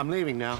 I'm leaving now.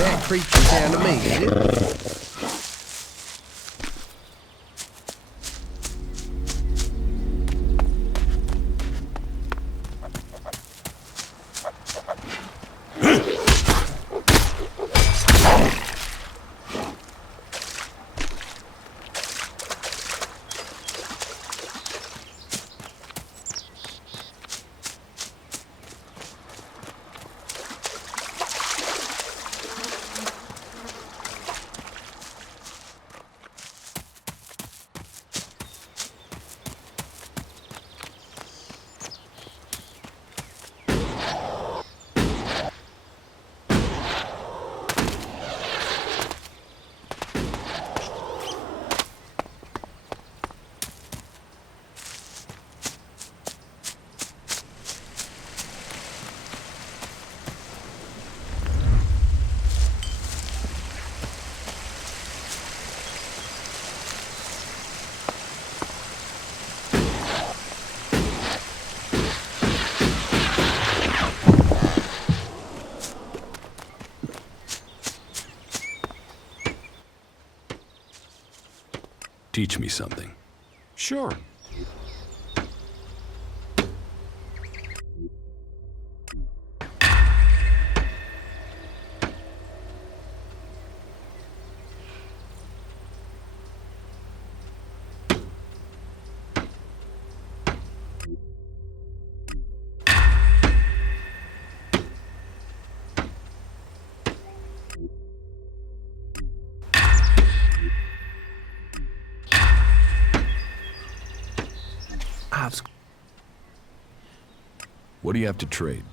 That creature down to me, ain't it? Teach me something. Sure. I've What do you have to trade?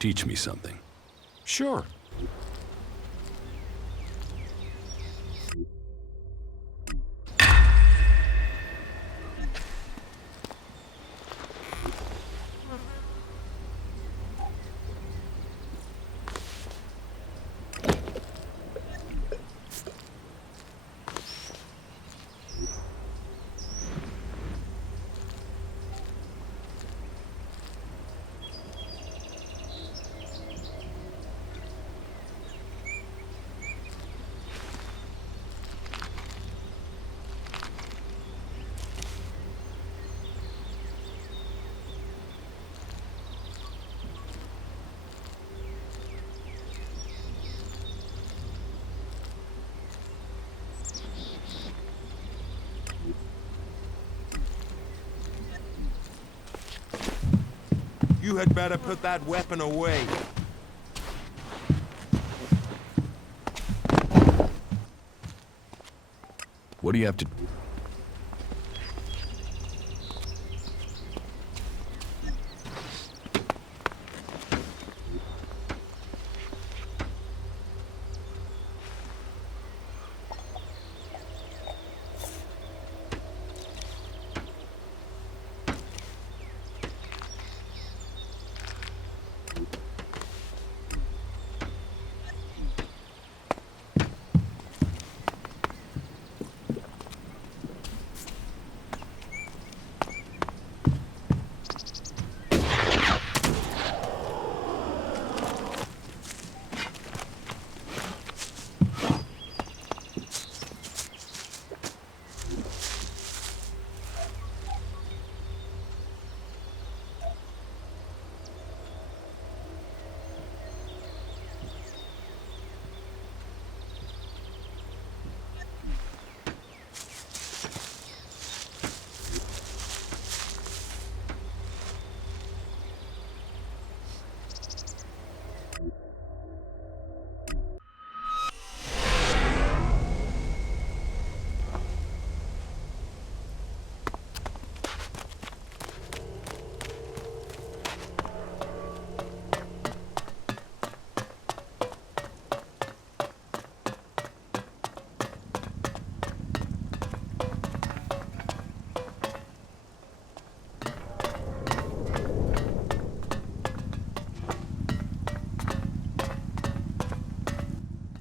Teach me something. Sure. You had better put that weapon away. What do you have to...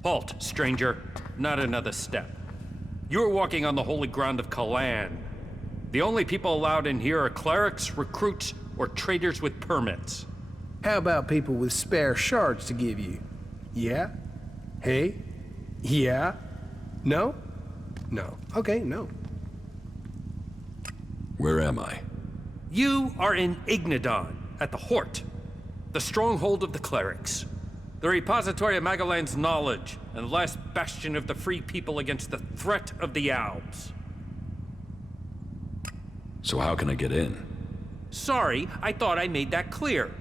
Halt, stranger. Not another step. You're walking on the holy ground of Kalan. The only people allowed in here are clerics, recruits, or traders with permits. How about people with spare shards to give you? Yeah? Hey? Yeah? No? No. Okay, no. Where am I? You are in Ignadon, at the Hort, the stronghold of the clerics. The repository of Magalan's knowledge, and the last bastion of the free people against the threat of the Alps. So how can I get in? Sorry, I thought I made that clear.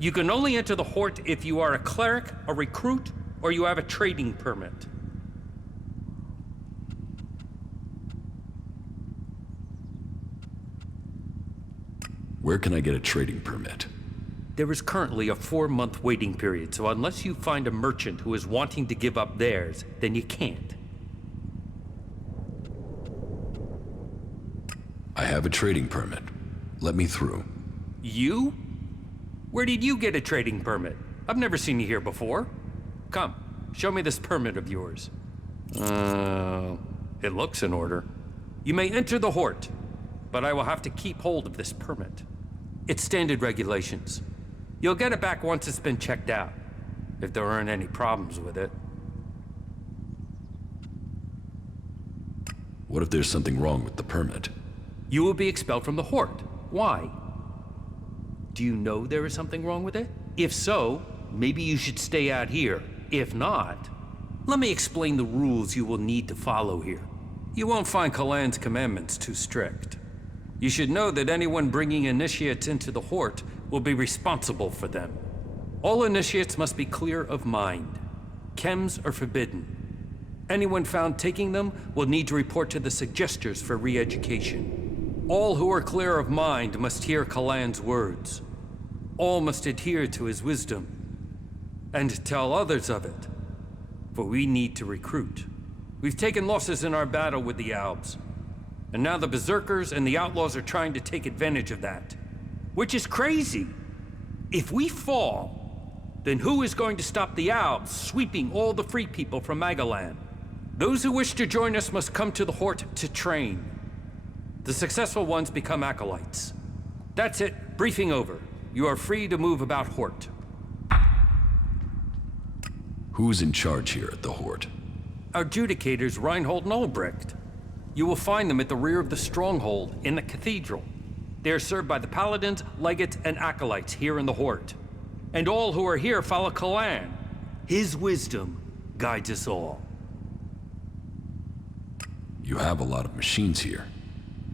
You can only enter the Hort if you are a cleric, a recruit, or you have a trading permit. Where can I get a trading permit? There is currently a 4-month waiting period, so unless you find a merchant who is wanting to give up theirs, then you can't. I have a trading permit. Let me through. You? Where did you get a trading permit? I've never seen you here before. Come, show me this permit of yours. It looks in order. You may enter the Hort, but I will have to keep hold of this permit. It's standard regulations. You'll get it back once it's been checked out, if there aren't any problems with it. What if there's something wrong with the permit? You will be expelled from the Hort. Why? Do you know there is something wrong with it? If so, maybe you should stay out here. If not, let me explain the rules you will need to follow here. You won't find Kalan's commandments too strict. You should know that anyone bringing initiates into the Hort will be responsible for them. All initiates must be clear of mind. Chems are forbidden. Anyone found taking them will need to report to the suggesters for re-education. All who are clear of mind must hear Kalan's words. All must adhere to his wisdom and tell others of it, for we need to recruit. We've taken losses in our battle with the Alps, and now the Berserkers and the Outlaws are trying to take advantage of that. Which is crazy. If we fall, then who is going to stop the Alps sweeping all the free people from Magalan? Those who wish to join us must come to the Hort to train. The successful ones become acolytes. That's it. Briefing over. You are free to move about Hort. Who's in charge here at the Hort? Our adjudicators, Reinhold and Ulbricht. You will find them at the rear of the stronghold in the cathedral. They are served by the paladins, legates, and acolytes here in the Hort. And all who are here follow Kalan. His wisdom guides us all. You have a lot of machines here.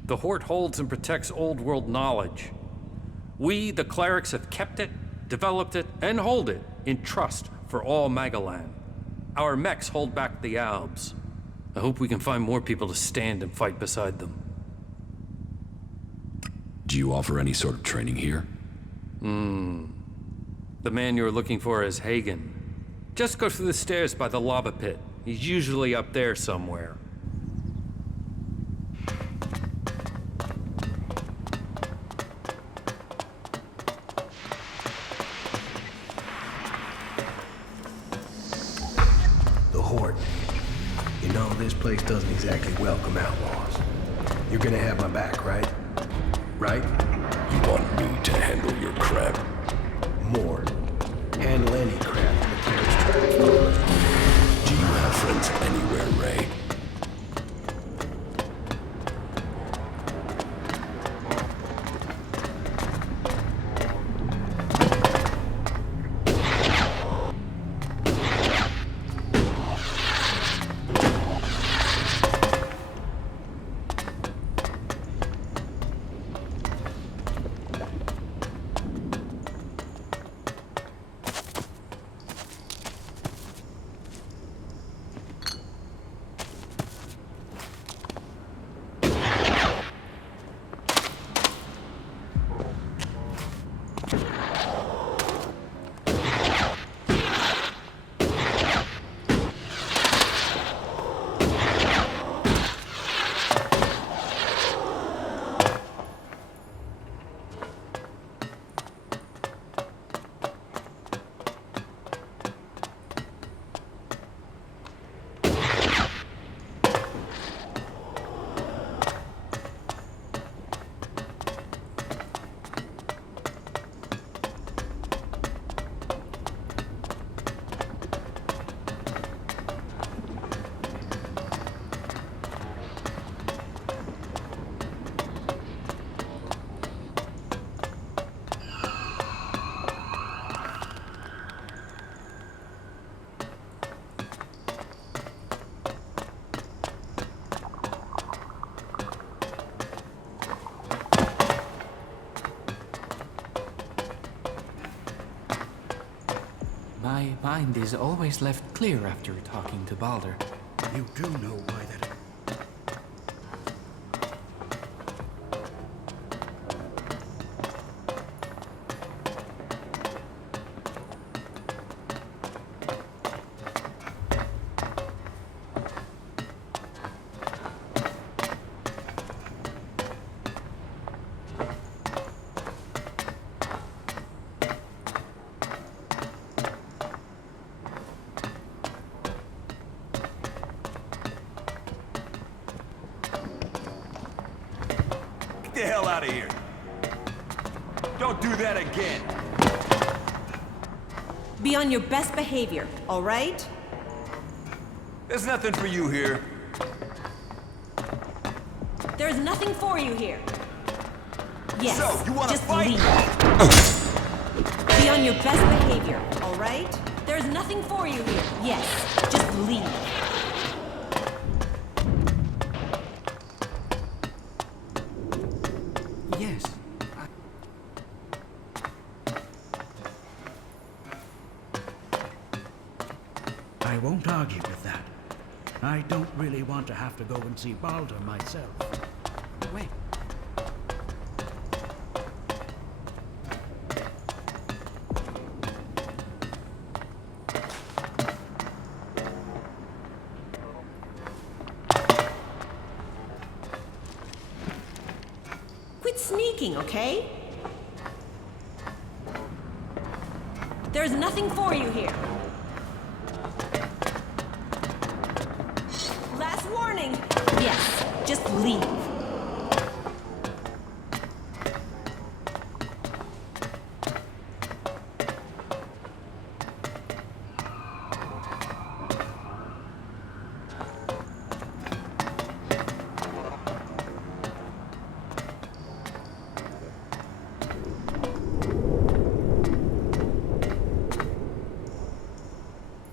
The Hort holds and protects old world knowledge. We, the clerics, have kept it, developed it, and hold it in trust for all Magalan. Our mechs hold back the Alps. I hope we can find more people to stand and fight beside them. Do you offer any sort of training here? The man you're looking for is Hagen. Just go through the stairs by the lava pit. He's usually up there somewhere. The Hort. You know, this place doesn't exactly welcome outlaws. You're gonna have my back, right? Right? You want me to handle your crap? More. Handle any crap the clerics try to throw at you. Do you have friends anywhere, Ray? mind is always left clear after talking to Balder. You do know why that... Get the hell out of here. Don't do that again. Be on your best behavior, all right? There's nothing for you here. There's nothing for you here. Yes, So, you wanna just fight? leave. Be on your best behavior, all right? There's nothing for you here. Yes, just leave. Yes, I won't argue with that. I don't really want to have to go and see Balder myself. wait. Quit sneaking, okay? There's nothing for you here. Last warning. Yes, just leave.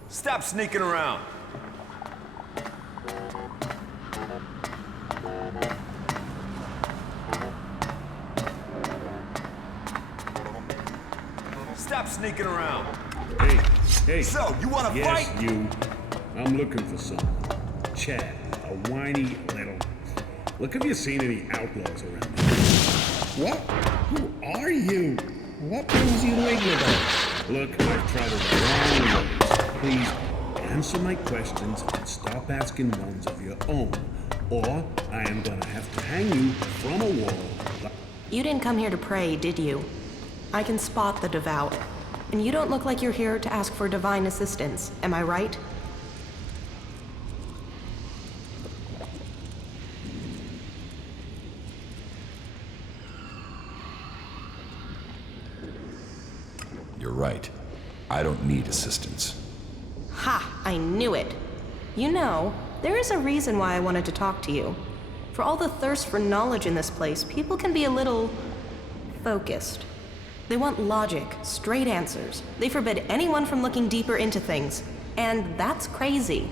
Stop sneaking around. Stop sneaking around. Hey. So, you wanna Yes, fight? you. I'm looking for someone. Chad, a whiny little... Look, have you seen any outlaws around here? What? Who are you? What brings you to Ignitor? Look, I've traveled a long ways. Please, answer my questions and stop asking ones of your own. Or I am gonna have to hang you from a wall. You didn't come here to pray, did you? I can spot the devout. And you don't look like you're here to ask for divine assistance, am I right? You're right. I don't need assistance. Ha! I knew it. You know, there is a reason why I wanted to talk to you. For all the thirst for knowledge in this place, people can be a little... focused. They want logic, straight answers. They forbid anyone from looking deeper into things. And that's crazy.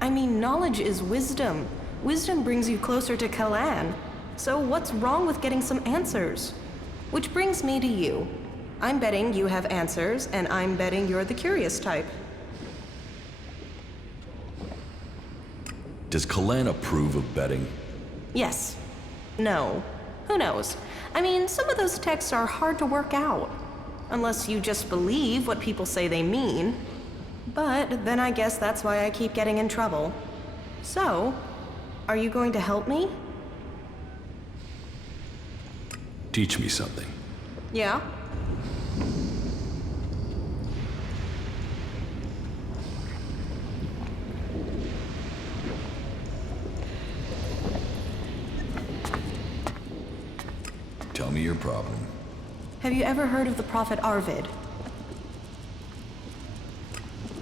I mean, knowledge is wisdom. Wisdom brings you closer to Kalan. So what's wrong with getting some answers? Which brings me to you. I'm betting you have answers, and I'm betting you're the curious type. Does Kalan approve of betting? Yes. No. Who knows? I mean, some of those texts are hard to work out. Unless you just believe what people say they mean. But then I guess that's why I keep getting in trouble. So, are you going to help me? Teach me something. Yeah? Tell me your problem. Have you ever heard of the prophet Arvid?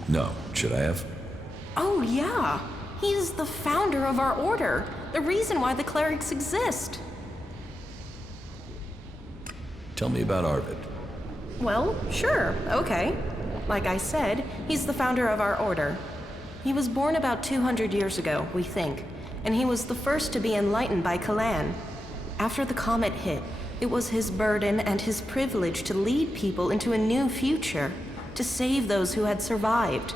No. Should I have? Oh, yeah. He's the founder of our order. The reason why the clerics exist. Tell me about Arvid. Well, sure, okay. Like I said, he's the founder of our order. He was born about 200 years ago, we think, and he was the first to be enlightened by Kalan. After the comet hit, it was his burden and his privilege to lead people into a new future, to save those who had survived.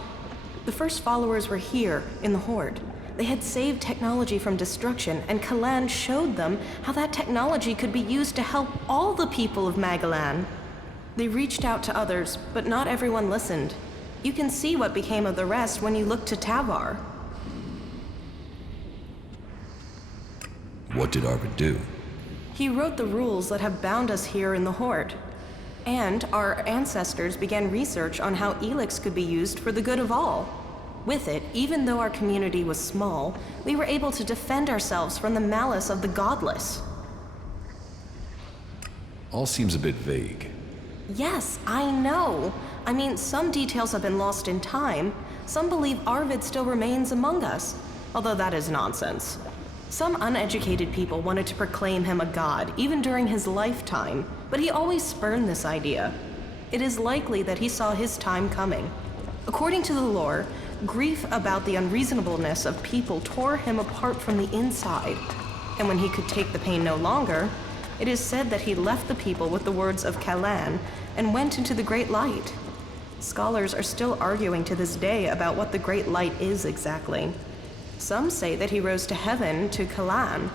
The first followers were here, in the Horde. They had saved technology from destruction, and Kalan showed them how that technology could be used to help all the people of Magalan. They reached out to others, but not everyone listened. You can see what became of the rest when you look to Tavar. What did Arvid do? He wrote the rules that have bound us here in the Horde. And our ancestors began research on how Elex could be used for the good of all. With it, even though our community was small, we were able to defend ourselves from the malice of the godless. All seems a bit vague. Yes, I know. I mean, some details have been lost in time. Some believe Arvid still remains among us, although that is nonsense. Some uneducated people wanted to proclaim him a god, even during his lifetime, but he always spurned this idea. It is likely that he saw his time coming. According to the lore, grief about the unreasonableness of people tore him apart from the inside. And when he could take the pain no longer, it is said that he left the people with the words of Kalan and went into the Great Light. Scholars are still arguing to this day about what the Great Light is exactly. Some say that he rose to heaven to Kalan.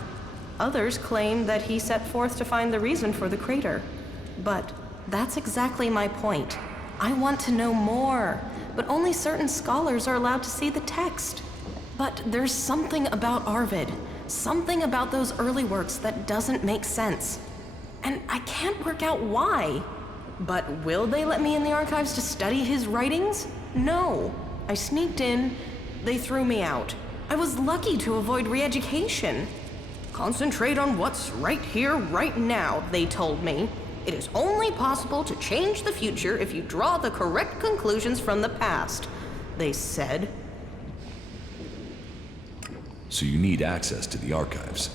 Others claim that he set forth to find the reason for the crater. But that's exactly my point. I want to know more, but only certain scholars are allowed to see the text. But there's something about Arvid, something about those early works that doesn't make sense. And I can't work out why. But will they let me in the archives to study his writings? No. I sneaked in, they threw me out. I was lucky to avoid re-education. Concentrate on what's right here, right now, they told me. It is only possible to change the future if you draw the correct conclusions from the past, they said. So you need access to the archives?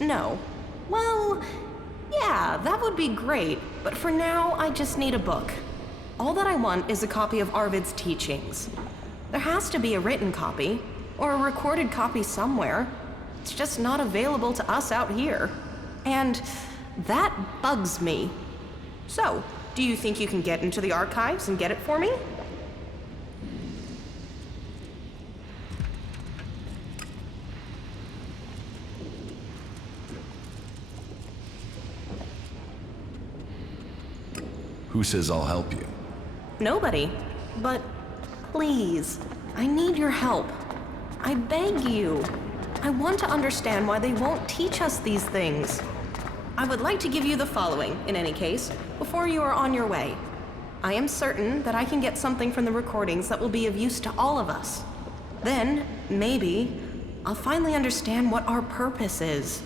No. Well, yeah, that would be great, but for now, I just need a book. All that I want is a copy of Arvid's teachings. There has to be a written copy, or a recorded copy somewhere. It's just not available to us out here. And that bugs me. So, do you think you can get into the archives and get it for me? Who says I'll help you? Nobody. But please, I need your help. I beg you. I want to understand why they won't teach us these things. I would like to give you the following, in any case, before you are on your way. I am certain that I can get something from the recordings that will be of use to all of us. Then, maybe, I'll finally understand what our purpose is.